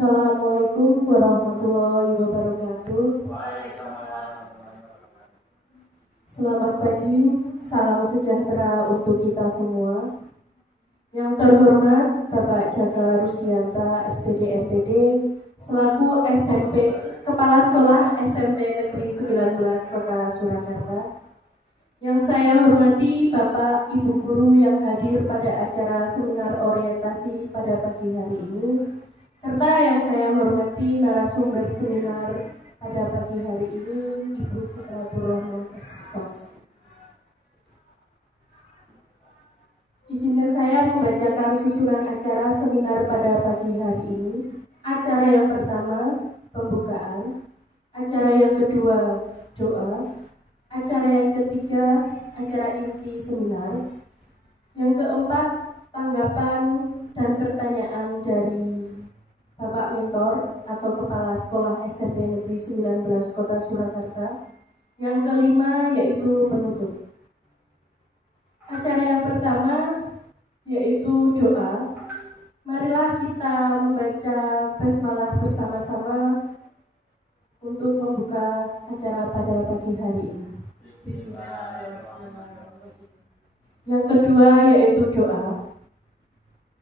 Assalamualaikum warahmatullahi wabarakatuh. Selamat pagi, salam sejahtera untuk kita semua. Yang terhormat Bapak Jaka Rusdianta, SPD MPD, selaku Kepala Sekolah SMP Negeri 19 Kota Surakarta. Yang saya hormati Bapak Ibu Guru yang hadir pada acara seminar orientasi pada pagi hari ini, serta yang saya hormati narasumber seminar pada pagi hari ini, Ibu Fitratur Rahman SOS. Izinkan saya membacakan susunan acara seminar pada pagi hari ini. Acara yang pertama, pembukaan. Acara yang kedua, doa. Acara yang ketiga, acara inti seminar. Yang keempat, tanggapan dan pertanyaan dari Bapak Mentor atau Kepala Sekolah SMP Negeri 19 Kota Surakarta. Yang kelima yaitu penutup. Acara yang pertama yaitu doa. Marilah kita membaca basmalah bersama-sama untuk membuka acara pada pagi hari ini. Yang kedua yaitu doa.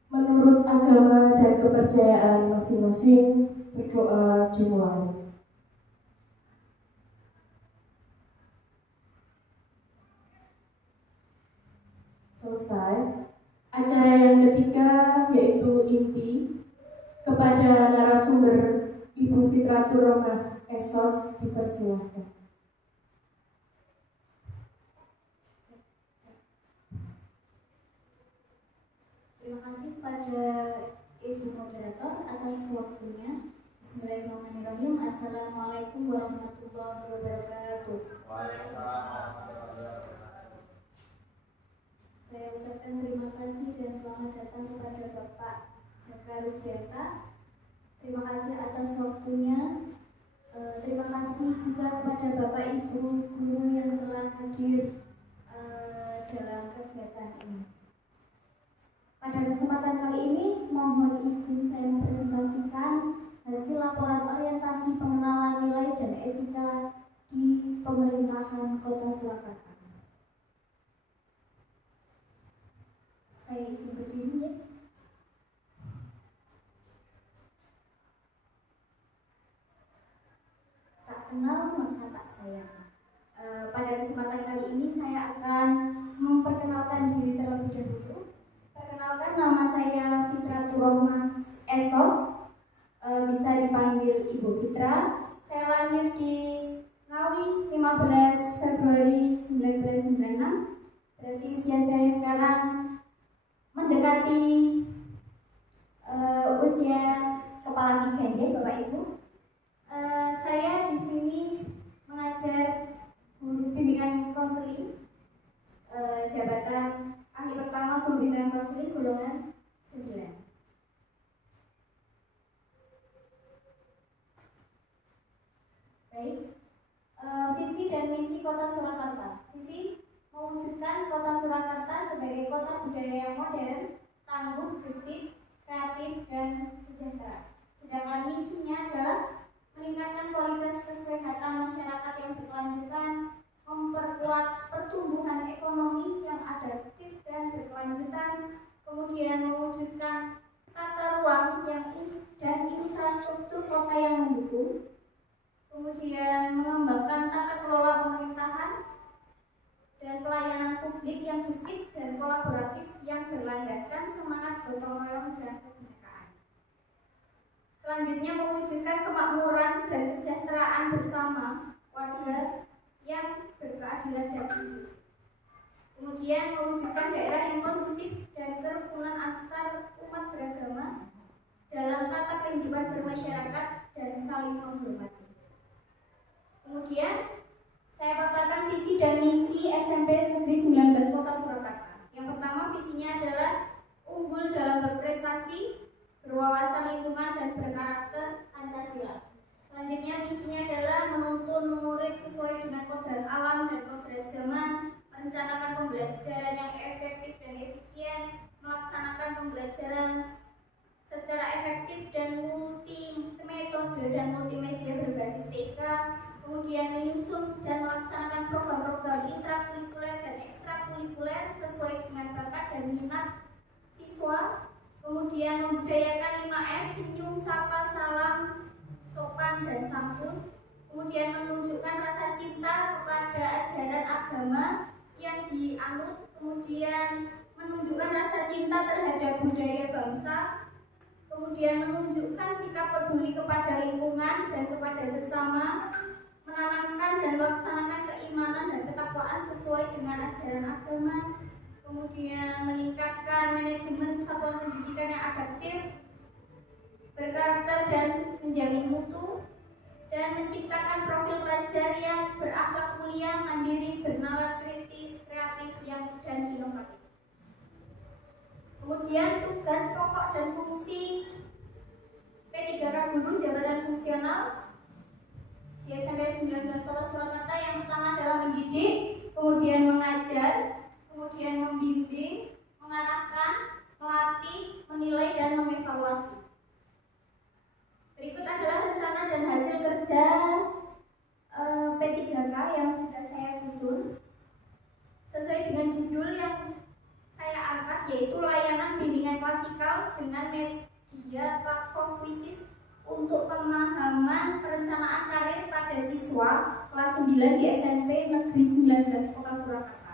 Menurut agama dan kepercayaan masing-masing, berdoa dimulai. Selesai. Acara yang ketiga yaitu inti. Kepada narasumber Ibu Fitratur Rahman SOS dipersilahkan. Terima kasih kepada Ibu Moderator atas waktunya. Bismillahirrahmanirrahim. Assalamualaikum warahmatullahi wabarakatuh. Saya ucapkan terima kasih dan selamat datang kepada Bapak Jaka Rusdianta. Terima kasih atas waktunya. Terima kasih juga kepada Bapak Ibu guru yang telah hadir dalam kegiatan ini. Pada kesempatan kali ini, mohon izin saya mempresentasikan hasil laporan orientasi pengenalan nilai dan etika di pemerintahan Kota Surakarta. Saya izin berdiri ya. Tak kenal maka tak sayang. Pada kesempatan kali ini saya akan memperkenalkan diri terlebih dahulu. Perkenalkan, nama saya Fitratur Rahman SOS, bisa dipanggil Ibu Fitra. Saya lahir di Ngawi 15 Februari 1996. Berarti usia saya sekarang mendekati usia kepala ganjil, Bapak Ibu. Saya di sini mengajar guru bimbingan konseling, jabatan ahli pertama guru bimbingan konseling golongan 9. Baik, visi dan misi Kota Surakarta. Visi mewujudkan Kota Surakarta sebagai kota budaya yang modern, tangguh, gesit, kreatif, dan sejahtera. Sedangkan misinya adalah meningkatkan kualitas kesehatan masyarakat yang berkelanjutan, memperkuat pertumbuhan ekonomi yang adaptif dan berkelanjutan, kemudian mewujudkan tata ruang dan infrastruktur kota yang mendukung, kemudian mengembangkan tata kelola pemerintahan dan pelayanan publik yang gesit dan kolaboratif yang berlandaskan semangat gotong royong dan kebinekaan. Selanjutnya mewujudkan kemakmuran dan kesejahteraan bersama warga yang berkeadilan dan inklusif. Kemudian mewujudkan daerah yang kondusif dan kerukunan antar umat beragama dalam tata kehidupan bermasyarakat dan saling menghormati. Kemudian saya paparkan visi dan misi SMP Negeri 19 Kota Surakarta. Yang pertama, visinya adalah unggul dalam berprestasi, berwawasan lingkungan dan berkarakter Pancasila. Selanjutnya misinya adalah menuntun murid sesuai dengan kodrat alam dan kodrat zaman, merencanakan pembelajaran yang efektif dan efisien, melaksanakan pembelajaran secara efektif dan multi ekstrakurikuler sesuai dengan bakat dan minat siswa. Kemudian membudayakan 5S, senyum, sapa, salam, sopan, dan santun. Kemudian menunjukkan rasa cinta kepada ajaran agama yang dianut. Kemudian menunjukkan rasa cinta terhadap budaya bangsa. Kemudian menunjukkan sikap peduli kepada lingkungan dan kepada sesama. Menanamkan dan melaksanakan keimanan dan ketakwaan sesuai dengan ajaran agama. Kemudian meningkatkan manajemen satuan pendidikan yang adaptif, berkarakter dan menjamin mutu, dan menciptakan profil pelajar yang berakhlak mulia, mandiri, bernalar kritis, kreatif, dan inovatif. Kemudian tugas pokok dan fungsi P3K Guru Jabatan Fungsional di SMP 19 Kota Surakarta yang pertama adalah mendidik, kemudian mengajar, kemudian membimbing, mengarahkan, melatih, menilai, dan mengevaluasi. Berikut adalah rencana dan hasil kerja P3K yang sudah saya susun sesuai dengan judul yang saya angkat, yaitu layanan bimbingan klasikal dengan media platform kuisis untuk pemahaman perencanaan karir pada siswa kelas 9 di SMP Negeri 19 Kota Surakarta.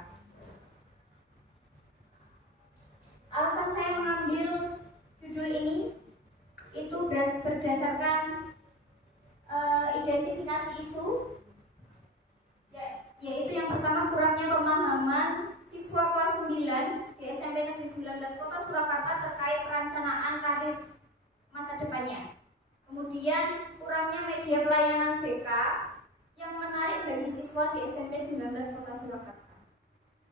Alasan saya mengambil judul ini itu berdasarkan identifikasi isu, yaitu yang pertama kurangnya pemahaman siswa kelas 9 di SMP Negeri 19 Kota Surakarta terkait perencanaan karir masa depannya. Kemudian kurangnya media pelayanan BK yang menarik bagi siswa di SMP 19 Kota Surakarta.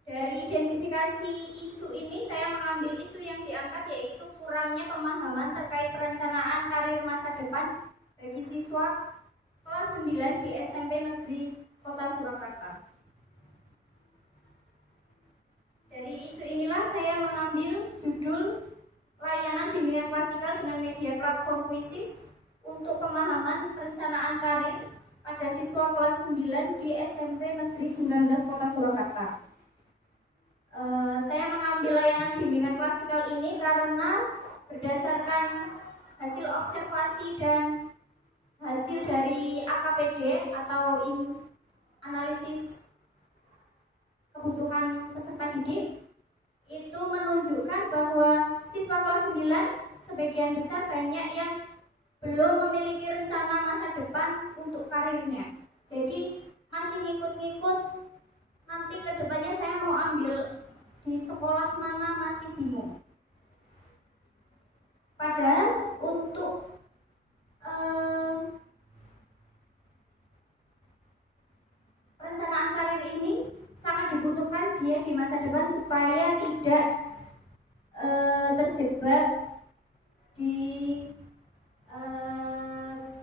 Dari identifikasi isu ini saya mengambil isu yang diangkat, yaitu kurangnya pemahaman terkait perencanaan karir masa depan bagi siswa kelas 9 di SMP Negeri Kota Surakarta. Dari isu inilah saya mengambil judul layanan bimbingan klasikal dengan media platform kuisis untuk pemahaman perencanaan karir pada siswa kelas 9 di SMP Negeri 19 Kota Surakarta. Saya mengambil layanan bimbingan klasikal ini karena berdasarkan hasil observasi dan hasil dari AKPD atau analisis kebutuhan peserta didik itu menunjukkan bahwa siswa kelas 9 sebagian besar banyak yang belum memiliki rencana masa depan untuk karirnya. Jadi masih ngikut-ngikut, nanti ke depannya saya mau ambil di sekolah mana, masih bingung. Padahal untuk perencanaan karir ini sangat dibutuhkan dia di masa depan supaya tidak terjebak di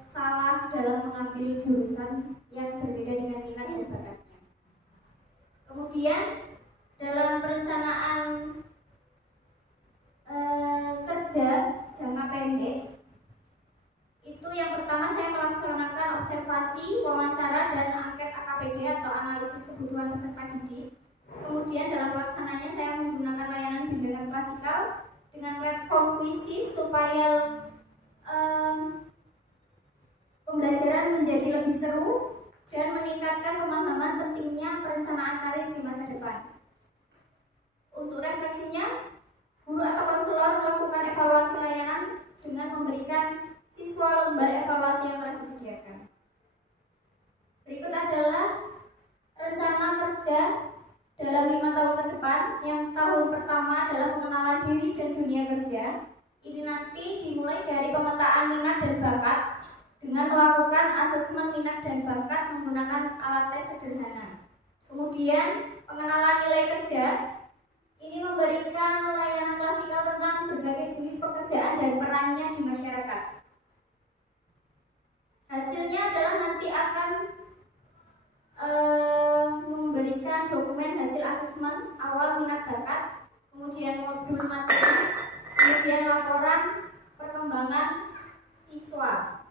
salah dalam mengambil jurusan yang berbeda dengan minat dan bakatnya. Kemudian dalam perencanaan kerja jangka pendek itu yang pertama saya melaksanakan observasi, wawancara, dan angket AKPD atau analisis kebutuhan peserta didik. Kemudian dalam pelaksananya saya menggunakan layanan bimbingan klasikal dengan platform kuisis supaya pembelajaran menjadi lebih seru dan meningkatkan pemahaman pentingnya perencanaan karir di masa depan. Untuk refleksinya, guru atau konselor melakukan evaluasi layanan dengan memberikan siswa lembar evaluasi yang telah disediakan. Berikut adalah rencana kerja dalam 5 tahun ke depan. Yang tahun pertama adalah pengenalan diri dan dunia kerja. Ini nanti dimulai dari pemetaan minat dan bakat dengan melakukan asesmen minat dan bakat menggunakan alat tes sederhana. Kemudian pengenalan nilai kerja. Ini memberikan layanan klasikal tentang berbagai jenis pekerjaan dan perannya di masyarakat. Hasilnya adalah nanti akan memberikan dokumen hasil asesmen awal minat bakat, kemudian modul materi, kemudian laporan perkembangan siswa.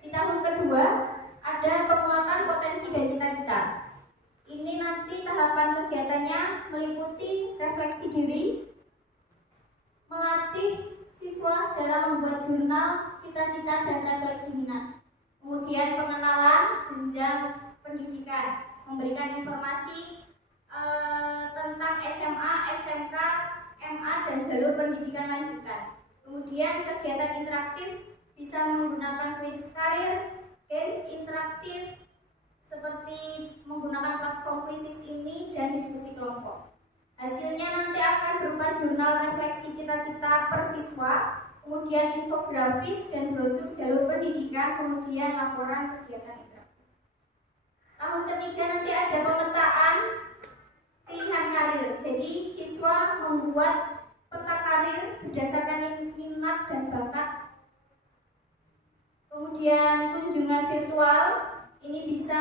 Di tahun kedua ada penguatan potensi dan cita-cita. Ini nanti tahap tahapan kegiatannya meliputi refleksi diri, melatih siswa dalam membuat jurnal, cita-cita dan refleksi minat. Kemudian pengenalan jenjang pendidikan, memberikan informasi tentang SMA, SMK, MA dan jalur pendidikan lanjutan. Kemudian kegiatan interaktif bisa menggunakan kuis karir, games interaktif seperti menggunakan platform Quizizz ini dan diskusi kelompok. Hasilnya nanti akan berupa jurnal refleksi cita-cita per siswa, kemudian infografis dan brosur jalur pendidikan, kemudian laporan kegiatan interaktif. Tahun ketiga nanti ada pemetaan pilihan karir. Jadi siswa membuat peta karir berdasarkan minat dan bakat. Kemudian kunjungan virtual ini bisa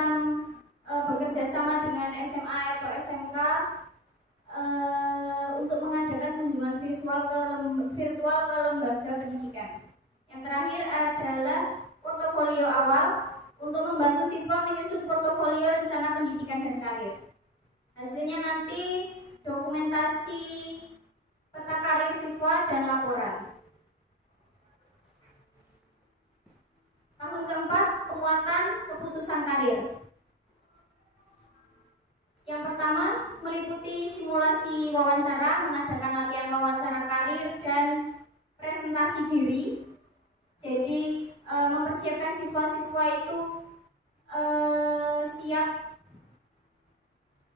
bekerja sama dengan SMA atau SMK untuk mengadakan kunjungan virtual ke lembaga pendidikan. Yang terakhir adalah portofolio awal untuk membantu siswa menyusun portofolio rencana pendidikan dan karir. Hasilnya nanti dokumentasi peta karir siswa dan laporan. Tahun keempat, penguatan keputusan karir. Yang pertama, meliputi simulasi wawancara, mengadakan latihan wawancara karir dan presentasi diri. Jadi mempersiapkan siswa-siswa itu siap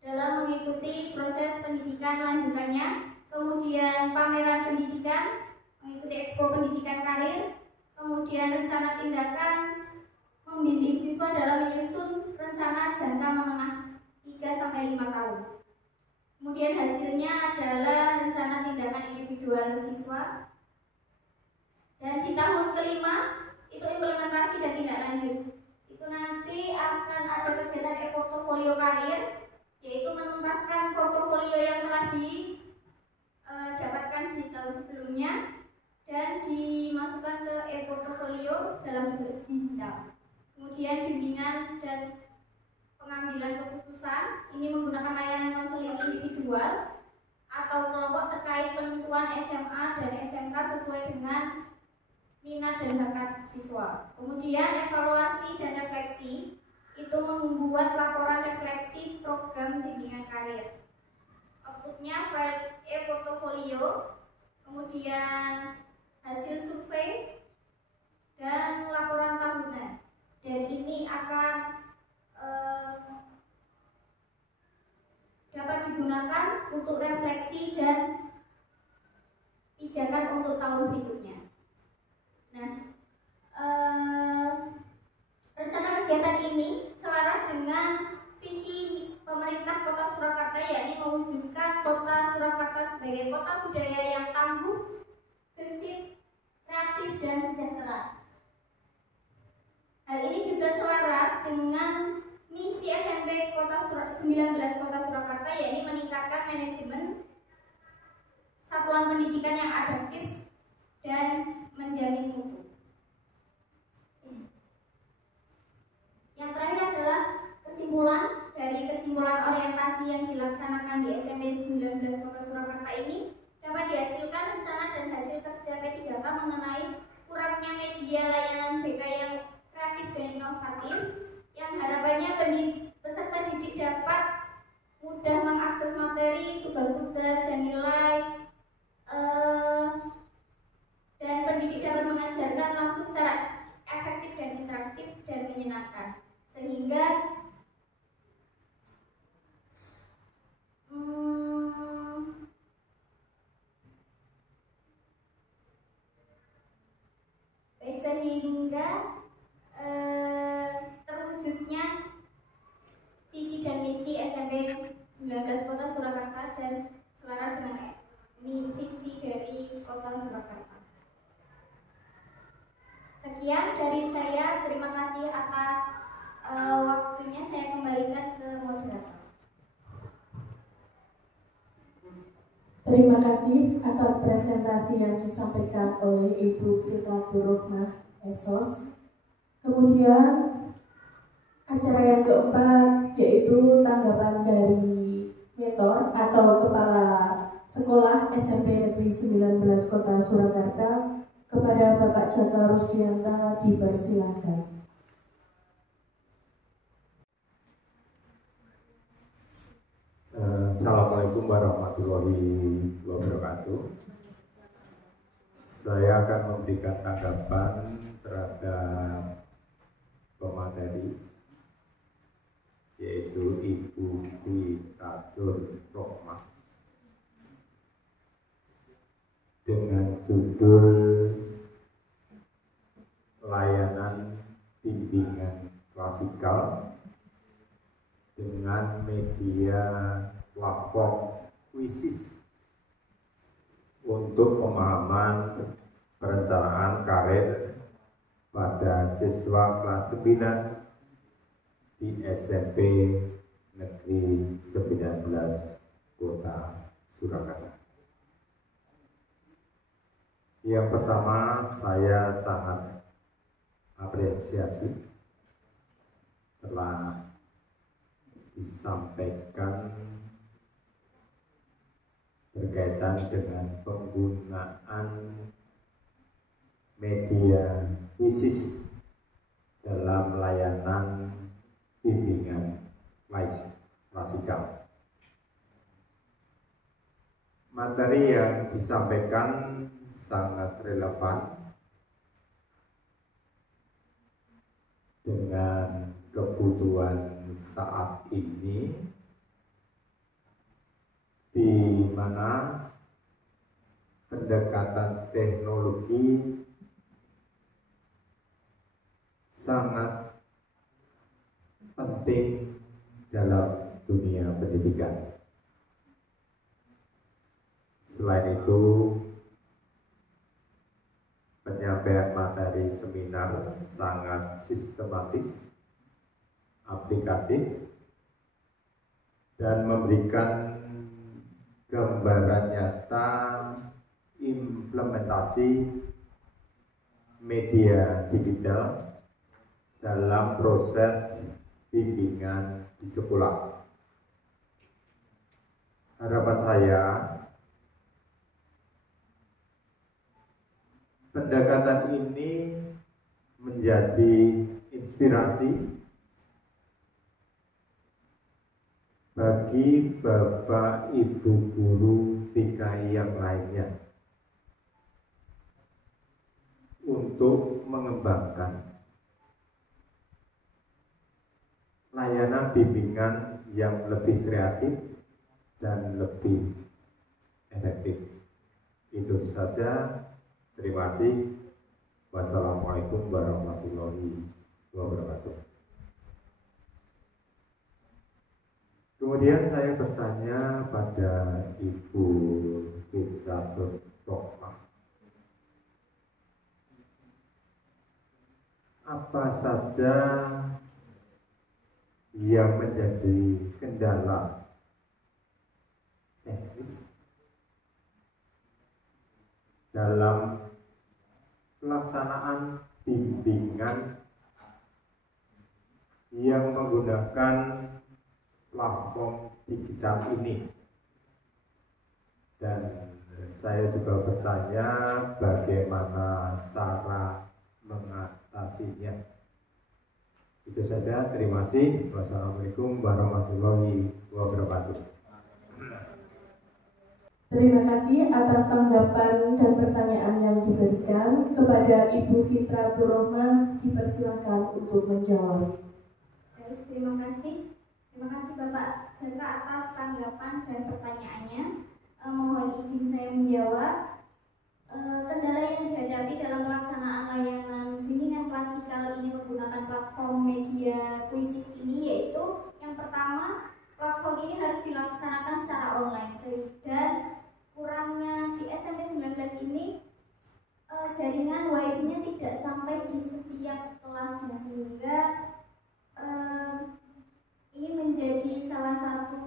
dalam mengikuti proses pendidikan lanjutannya. Kemudian pameran pendidikan, mengikuti expo pendidikan karir. Kemudian rencana tindakan, membimbing siswa dalam menyusun rencana jangka menengah 3-5 tahun. Kemudian hasilnya adalah rencana tindakan individual siswa. Dan di tahun kelima itu implementasi dan tindak lanjut. Itu nanti akan ada kegiatan e-portofolio karir, yaitu menuntaskan portofolio yang telah didapatkan di tahun sebelumnya dan dimasukkan ke e-portofolio dalam bentuk digital. Kemudian bimbingan dan pengambilan keputusan ini menggunakan layanan konseling individual atau kelompok terkait penentuan SMA dan SMK sesuai dengan minat dan bakat siswa. Kemudian evaluasi dan refleksi itu membuat laporan refleksi program bimbingan karir. Outputnya file e-portofolio, kemudian hasil survei dan laporan tahunan. Dan ini akan dapat digunakan untuk refleksi dan pijakan untuk tahun berikutnya. Nah, rencana kegiatan ini selaras dengan visi pemerintah Kota Surakarta, yakni mewujudkan Kota Surakarta sebagai kota budaya yang tangguh, gesit, kreatif, dan sejahtera. Hal ini juga selaras dengan misi SMP 19 Kota Surakarta, yakni meningkatkan manajemen satuan pendidikan yang adaptif dan menjamin mutu. Yang terakhir adalah kesimpulan dari kesimpulan orientasi yang dilaksanakan di SMP 19 Kota Surakarta ini dapat dihasilkan rencana dan hasil kerja P3K mengenai kurangnya media layanan BK yang kreatif dan inovatif, yang harapannya peserta didik dapat mudah mengakses materi, tugas-tugas, dan nilai, dan pendidik dapat mengajarkan langsung secara efektif dan interaktif dan menyenangkan, sehingga terwujudnya visi dan misi SMP 19 Kota Surakarta dan selaras dengan visi dari Kota Surakarta. Sekian dari saya, terima kasih atas waktunya. Saya kembalikan ke moderator. Terima kasih atas presentasi yang disampaikan oleh Ibu Firdatul Rohmah Esos. Kemudian acara yang keempat yaitu tanggapan dari atau Kepala Sekolah SMP Negeri 19 Kota Surakarta kepada Bapak Jaka Rusdianta dipersilakan. Assalamualaikum warahmatullahi wabarakatuh. Saya akan memberikan tanggapan terhadap pemateri, yaitu Ibu Fitratur Rohmah, dengan judul Layanan Bimbingan Klasikal dengan media platform Quizzes untuk pemahaman perencanaan karir pada siswa kelas 9 di SMP Negeri 19 Kota Surakarta. Yang pertama, saya sangat apresiasi telah disampaikan berkaitan dengan penggunaan media khusus dalam layanan bimbingan klasikal. Materi yang disampaikan sangat relevan dengan kebutuhan saat ini, di mana pendekatan teknologi sangat penting dalam dunia pendidikan. Selain itu, penyampaian materi seminar sangat sistematis, aplikatif, dan memberikan gambaran nyata implementasi media digital dalam proses bimbingan di sekolah. Harapan saya, pendekatan ini menjadi inspirasi bagi Bapak Ibu guru PKI yang lainnya untuk mengembangkan layanan bimbingan yang lebih kreatif dan lebih efektif. Itu saja. Terima kasih. Wassalamualaikum warahmatullahi wabarakatuh. Kemudian saya bertanya pada Ibu Fitratur Rohmah, apa saja yang menjadi kendala teknis dalam pelaksanaan bimbingan yang menggunakan platform digital ini. Dan saya juga bertanya bagaimana cara mengatasinya. Itu saja, terima kasih. Wassalamualaikum warahmatullahi wabarakatuh. Terima kasih atas tanggapan dan pertanyaan yang diberikan. Kepada Ibu Fitratur Rohmah dipersilakan untuk menjawab. Baik, terima kasih. Terima kasih Bapak Jaka atas tanggapan dan pertanyaannya. Mohon izin saya menjawab. Kendala yang dihadapi dalam pelaksanaan layanan bimbingan klasikal ini menggunakan platform media Quizzes ini, yaitu yang pertama, platform ini harus dilaksanakan secara online, dan kurangnya di SMP 19 ini jaringan wifi-nya tidak sampai di setiap kelasnya, sehingga ini menjadi salah satu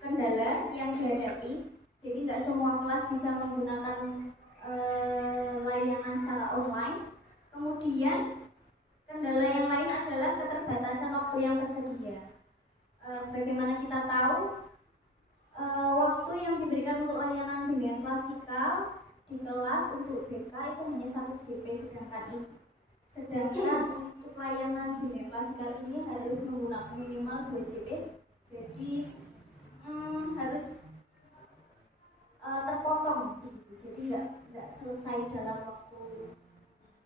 kendala yang dihadapi. Jadi nggak semua kelas bisa menggunakan layanan secara online. Kemudian kendala yang lain adalah keterbatasan waktu yang tersedia. Sebagaimana kita tahu, Di kelas untuk BK itu hanya 1 JP, sedangkan untuk layanan dunia klasikal ini harus menggunakan minimal 2 JP. Jadi harus terpotong gitu. Jadi nggak selesai dalam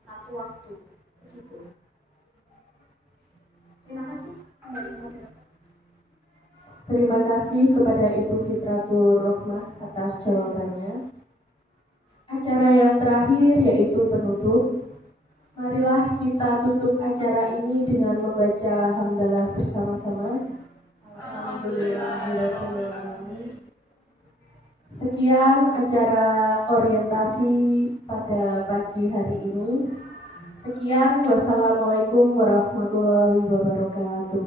satu waktu begitu. Terima kasih. Terima kasih kepada Ibu Fitratul Rohmah atas jawabannya. Acara yang terakhir yaitu penutup. Marilah kita tutup acara ini dengan membaca hamdalah bersama-sama. Alhamdulillahirrahmanirrahim. Sekian acara orientasi pada pagi hari ini. Sekian, wassalamualaikum warahmatullahi wabarakatuh.